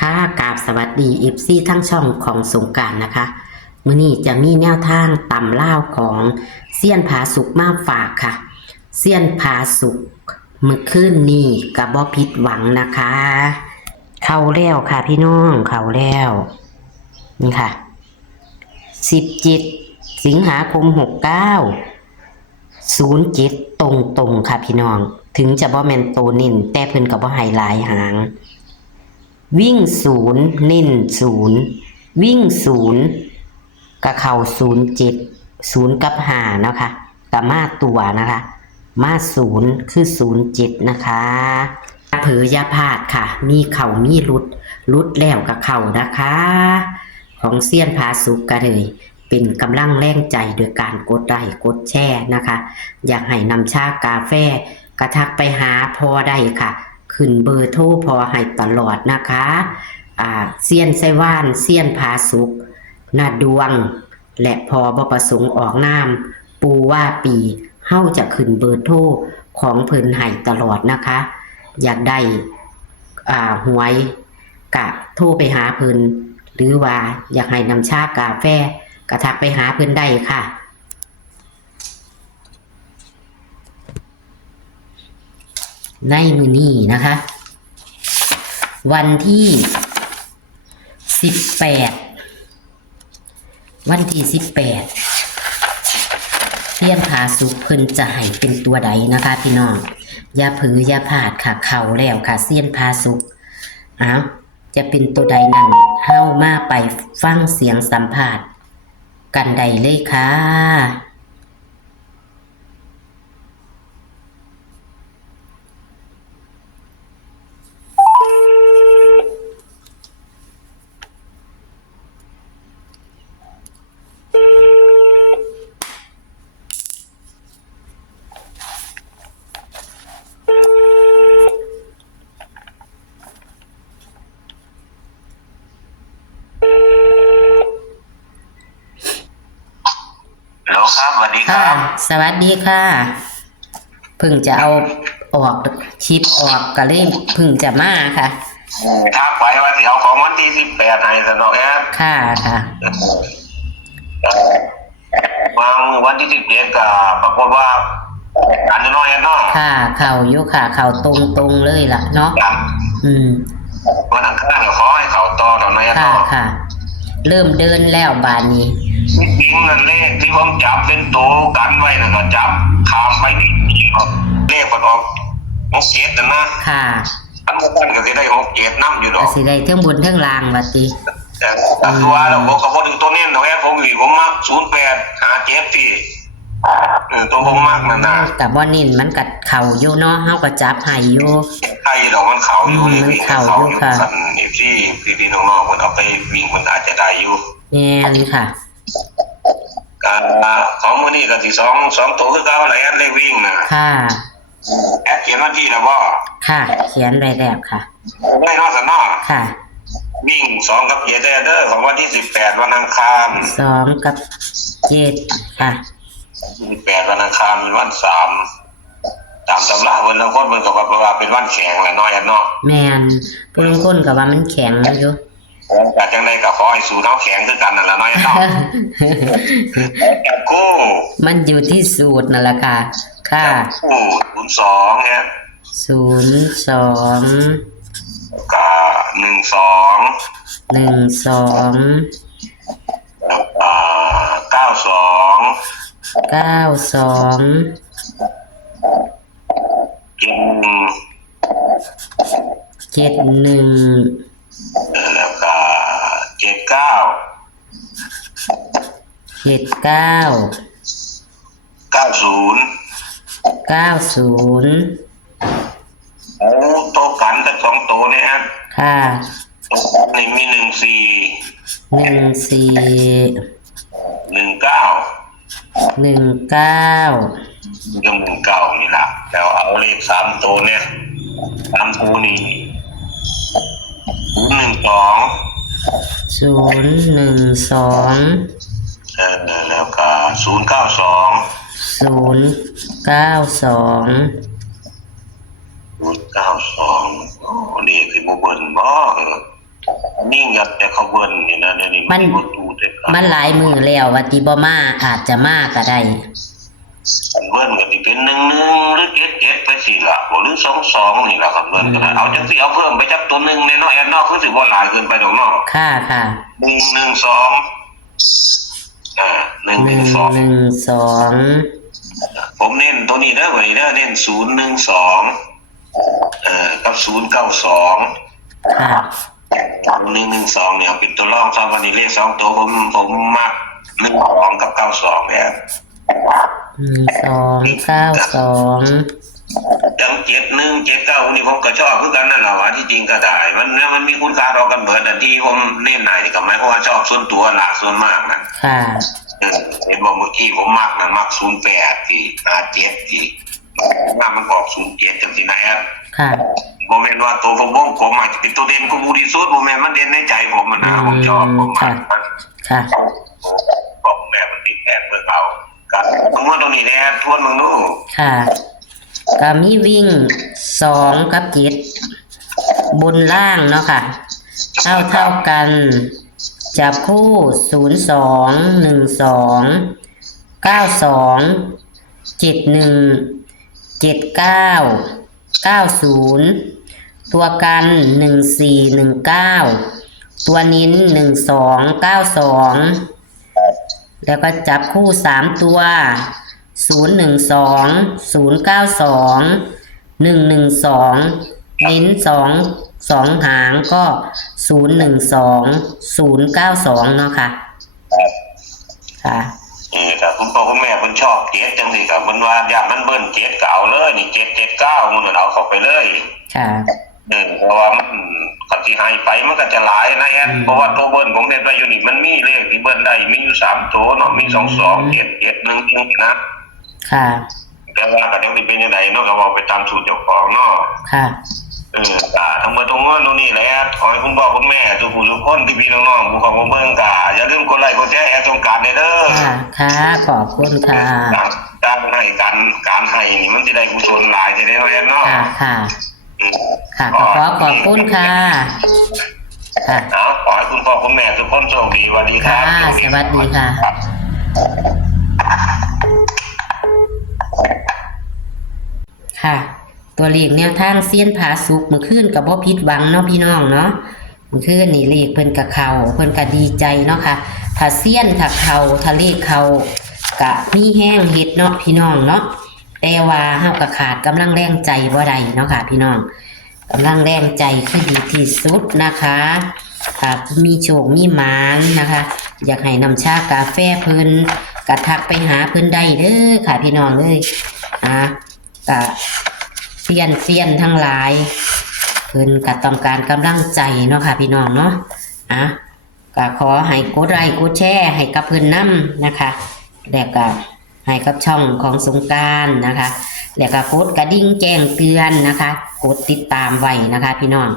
ค่ะกราบสวัสดีFCทั้งช่องของสงกรานต์นะคะมื้อนี้จะมีแนวทางตำล่าวของเซียนผาสุกมาฝากค่ะเซียนผาสุกมื้อคืนนี้ก็บ่ผิดหวังนะคะเข้าแล้วค่ะพี่น้องเข้าแล้วนี่ค่ะ17สิงหาคม69 07ตรงค่ะพี่น้องถึงจะบ่แม่นโตเน้นแต่เพิ่นก็บ่ให้หลายหางวิ่งศูนย์เน้นศูนย์วิ่งศูนย์กับเข่า07กับห้านะคะกับมาตัวนะคะมาศูนย์คือ07นะคะเผยอยาพลาดค่ะมีเข่ามีรุดแล้วกับเข่านะคะของเซียนผาสุกก็เลยเป็นกำลังแรงใจโดยการกดไลค์กดแชร์นะคะอยากให้นำชากาแฟกระทักไปหาพอได้ค่ะขึ้นเบอร์โทรพอให้ตลอดนะคะเซียนไส้ว่านเซียนผาสุกนาดวงและพอบ่ประสงค์ออกนามปูว่าปีเฮาจะขึ้นเบอร์โทรของเพิ่นให้ตลอดนะคะอยากได้หวยกะโทรไปหาเพิ่นหรือว่าอยากให้นำชากาแฟกระทักไปหาเพิ่นได้ค่ะในมื้อนี้นะคะวันที่เซียนผาสุกเพิ่นจะให้เป็นตัวใดนะคะพี่น้องอย่าเผลออย่าพลาดค่ะเข้าแล้วค่ะเซียนผาสุกจะเป็นตัวใดนั้นเฮามาไปฟังเสียงสัมภาษณ์กันได้เลยค่ะครับสวัสดีค ค่ะ รับ สวัสดีค่ะเพิ่งจะเอาออกคลิปออกก็เลยเพิ่งจะมาค่ะทักไปว่าเดี๋ยวของวันที่18ให้สนองแอด ค่ะมาวันที่17ก็ปรากฏว่าอันน้อยเนาะ ค่ะเข่าอยู่ค่ะเข่าตรงเลยล่ะเนาะวันอังคารก็ขอให้เขาต่อตอนนั้นเนาะ ค่ะเริ่มเดินแล้วบานนี้จริงนั่นเลขที่ผมจับเป็นโตกันไว้นะก็จับข้ามไปนี่เลขมันออก67นะค่ะอันนั้นก็สิได้67นำอยู่ดอกสิได้เทั้งบนเทั้งล่างว่าติแต่ตัวแล้วผมก็บ่ถึงตัวนี้ดอกแอดผมมัก0857ที่ตัวผมมากนั่นน่ะกับบ่นิ่นมันกัดเข่าอยู่เนาะเฮาก็จับให้อยู่ใช่ดอกมันเข่าอยู่นี่เข่าอยู่ค่ะที่พี่น้องๆมันเอาไปวิ่งมันอาจจะได้อยู่แม่นค่ะของมื้อนี้ก็สิ2ตัวคือเก่าแหละเลขวิ่งน่ะค่ะแอดเขียนวันที่แล้วบ่ค่ะเขียนไว้แล้วค่ะได้เนาะซะเนาะค่ะวิ่ง2กับ7เด้อของวันที่18วันอังคาร2กับ7ค่ะ18วันอังคารเป็นวัน3ตามตำราเพิ่นลางคนเพิ่นก็ว่าเป็นวันแข็งแหละน้อยเนาะแม่นผู้ลางคนก็ว่ามันแข็งอยู่แต่จังได๋ก็ขอให้สู้เฮาแข็งคือกันนั่นล่ะน้อยเนาะจับคู่มันอยู่ที่สูตรนั่นล่ะค่ะค่ะ02เนี่ย02กับ12แล้ว71แล้วก็90โอ้โตกันทั้ง2ตัวนี่ครับค่ะนี่มี14 19นี่ล่ะแล้วเอาเลข3ตัวเนี่ย3ตัวนี้012แล้วก็092โอ้นี่คือบ่เบิ่นบ่ นิ่งกับแต่เขาเบิ้ลนี่นะนี่ มัน บ่ดูแต่ มันหลายมือแล้วว่าติบ่มาอาจจะมาก็ได้ เบิ้ลก็สิเป็น1-1หรือ7-7ไปสิล่ะบ่หรือ2-2นี่ล่ะครับเบิ้ลก็ได้เอาจังสิเอาเพิ่มไปจักตัวหนึงแน่เนาะแอนเนาะคือสิบ่หลายเกินไปดอกเนาะ ค่ะค่ะ 1-1-21-1-2 1-2ผมเน้นตัวนี้เด้อไว้เด้อเน้น0-1-2กับ0-9-2ค่ะ 1-1-2เนี่ยเป็นตัวรองครับวันนี้เลข2ตัวผมมัก1-2กับ9-2เนี่ย 1-2-9-2จัง7-1-7-9นี่ผมก็ชอบคือกันนั่นแหละว่าที่จริงก็ได้มันมีคุณค่าเรากันเบิดอันที่ผมเน้นไหนก็หมายความว่าชอบส่วนตัวหลักส่วนมากนะ ค่ะ เห็นบอกเมื่อกี้ผมมักนะมัก08ที่57ที่มันออก07จังซี่นะแอด ค่ะ บ่แม่นว่าตัวผมอาจจะเป็นตัวเด่นของบูริสุดบ่แม่นมันเด่นในใจผมนะผมชอบผมมักมัน ค่ะ บอกแม่มันติดแอดเบิ่งเอาก็ทั้งหมดตรงนี้แหละทวนมึงดู ค่ะก็มีวิ่ง2กับ7บนล่างเนาะค่ะเท่ากันจับคู่02-12-91-79-90ตัวกัน1419ตัวนิ้น1292แล้วก็จับคู่3ตัว012-092-112นิ้น2หางก็012-092เนาะค่ะค่ะถ้าคุณพ่อคุณแม่เพิ่นชอบ7จังซี่ก็เพิ่นว่าอยากมันเบิ้ล7ก็เอาเลยนี่779มันเอาเข้าไปเลย ค่ะ เพราะว่ามันคันที่ให้ไปมันก็จะหลายนะแอดเพราะว่าตัวเบิ้ลผมเฮ็ดไว้อยู่นี่มันมีเลขที่เบิ้ลได้มีอยู่3ตัวเนาะมี22 7 1นะ ค่ะ แต่ว่าก็ยังสิเป็นจังไดเนาะก็ว่าไปตามสูตรเจ้าของเนาะ ค่ะทั้งหมดตรงนู้นนี่แหละขอให้คุณพ่อคุณแม่ทุกผู้ทุกคนพี่ๆน้องๆผู้เข้ามาเบิ่งก็อย่าลืมกดไลค์กดแชร์แอดสงกรานต์เด้อ ค่ะค่ะขอบคุณค่ะการให้การให้นี่มันสิได้กุศลหลายสิได้เนาะแอดเนาะ ค่ะค่ะค่ะขอบคุณค่ะค่ะ ขอให้คุณพ่อคุณแม่ทุกคนโชคดีสวัสดีครับ ค่ะสวัสดีค่ะค่ะ ตัวเลขแนวทางเซียนผาสุกเมื่อคืนกับบ่ผิดหวังเนาะพี่น้องเนาะเมื่อคืนนี่เลขเพิ่นกับเขาเพิ่นก็ดีใจเนาะค่ะถ้าเซียนถ้าเขาถ้าเลขเขากะมีแห้งเฮ็ดเนาะพี่น้องเนาะแต่ว่าเฮาก็ขาดกำลังแรงใจบ่ได้เนาะค่ะพี่น้องกำลังแรงใจคือดีที่สุดนะคะมีโชคมีหมานนะคะ อยากให้นำชากาแฟเพิ่นกะทักไปหาเพิ่นได้เด้อค่ะพี่น้องเอ้ยกะเซียนทั้งหลายเพิ่นกะต้องการกำลังใจเนาะค่ะพี่น้องเนาะก็ขอให้กดไลค์กดแชร์ให้กับเพิ่นนำนะคะแล้วก็ให้กับช่องของสงกรานต์นะคะแล้วก็กดกระดิ่งแจ้งเตือนนะคะกดติดตามไว้นะคะพี่น้อง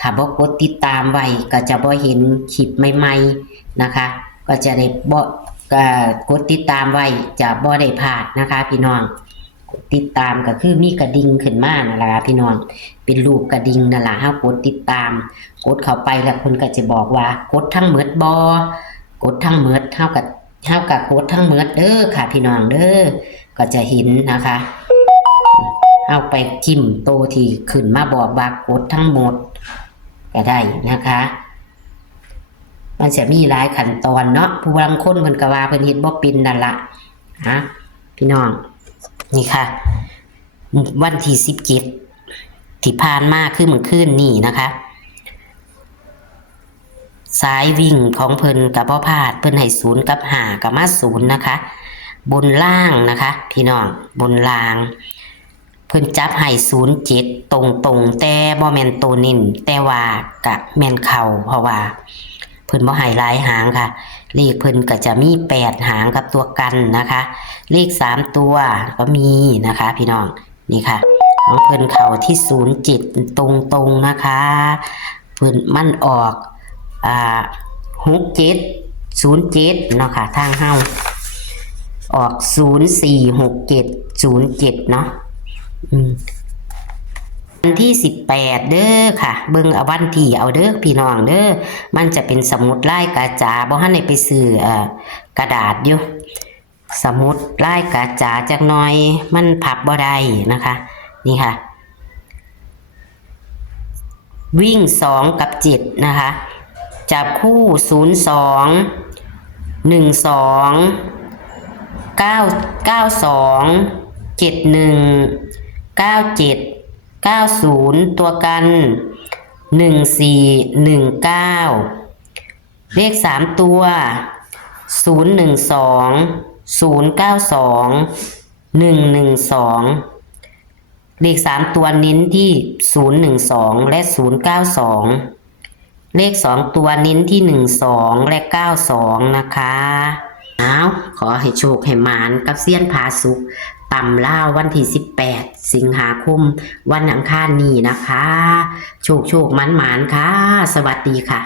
ถ้าบ่กดติดตามไว้ก็จะบ่เห็นคลิปใหม่ๆนะคะก็จะได้กดติดตามไว้จะบ่ได้พลาดนะคะพี่น้องกดติดตามก็คือมีกระดิ่งขึ้นมานั่นล่ะพี่น้องเป็นรูปกระดิ่งนั่นล่ะเฮากดติดตามกดเข้าไปแล้วเพิ่นก็จะบอกว่ากดทั้งหมดบ่กดทั้งหมดเฮากับกดทั้งหมดเด้อค่ะพี่น้องเด้อก็จะเห็นนะคะเอาไปจิ้มโตที่ขึ้นมาบอกว่ากดทั้งหมดก็ได้นะคะมันจะมีหลายขั้นตอนเนาะผู้บางคนเพิ่นก็ว่าเพิ่นเฮ็ดบ่เป็นนั่นล่ะพี่น้องนี่ค่ะวันที่17ที่ผ่านมาคือเมื่อคืนนี้นะคะสายวิ่งของเพิ่นกับบ่พลาดเพิ่นให้0กับ5กับมา0นะคะบนล่างนะคะพี่น้องบนล่างเพิ่นจับให้07ตรงแต่บ่แม่นตัวนิ่นแต่ว่ากะแม่นเข้าเพราะว่าเพิ่นบ่ให้หลายหางค่ะเลขเพิ่นก็จะมี8หางกับตัวกันนะคะเลข3ตัวก็มีนะคะพี่น้องนี่ค่ะของเพิ่นเข้าที่07ตรงนะคะเพิ่นมันออก6707เนาะค่ะทางเฮาออก046707เนาะ วันที่18เด้อค่ะเบิ่งเอาวันที่เอาเด้อพี่น้องเด้อมันจะเป็นสมุดลายกาจาบ่ทันได้ไปซื้อกระดาษอยู่สมุดลายกาจาจักหน่อยมันพับบ่ได้นะคะนี่ค่ะวิ่ง2กับ7นะคะจับคู่02 12 992 71 97 90ตัวกัน1419เลข3ตัว012 092 112เลข3ตัวเน้นที่012และ092เลข2ตัวเน้นที่12และ92นะคะขอให้โชคให้หมานกับเซียนผาสุกต่ำล่าวันที่18สิงหาคมวันอังคารนี้นะคะโชคมันค่ะสวัสดีค่ะ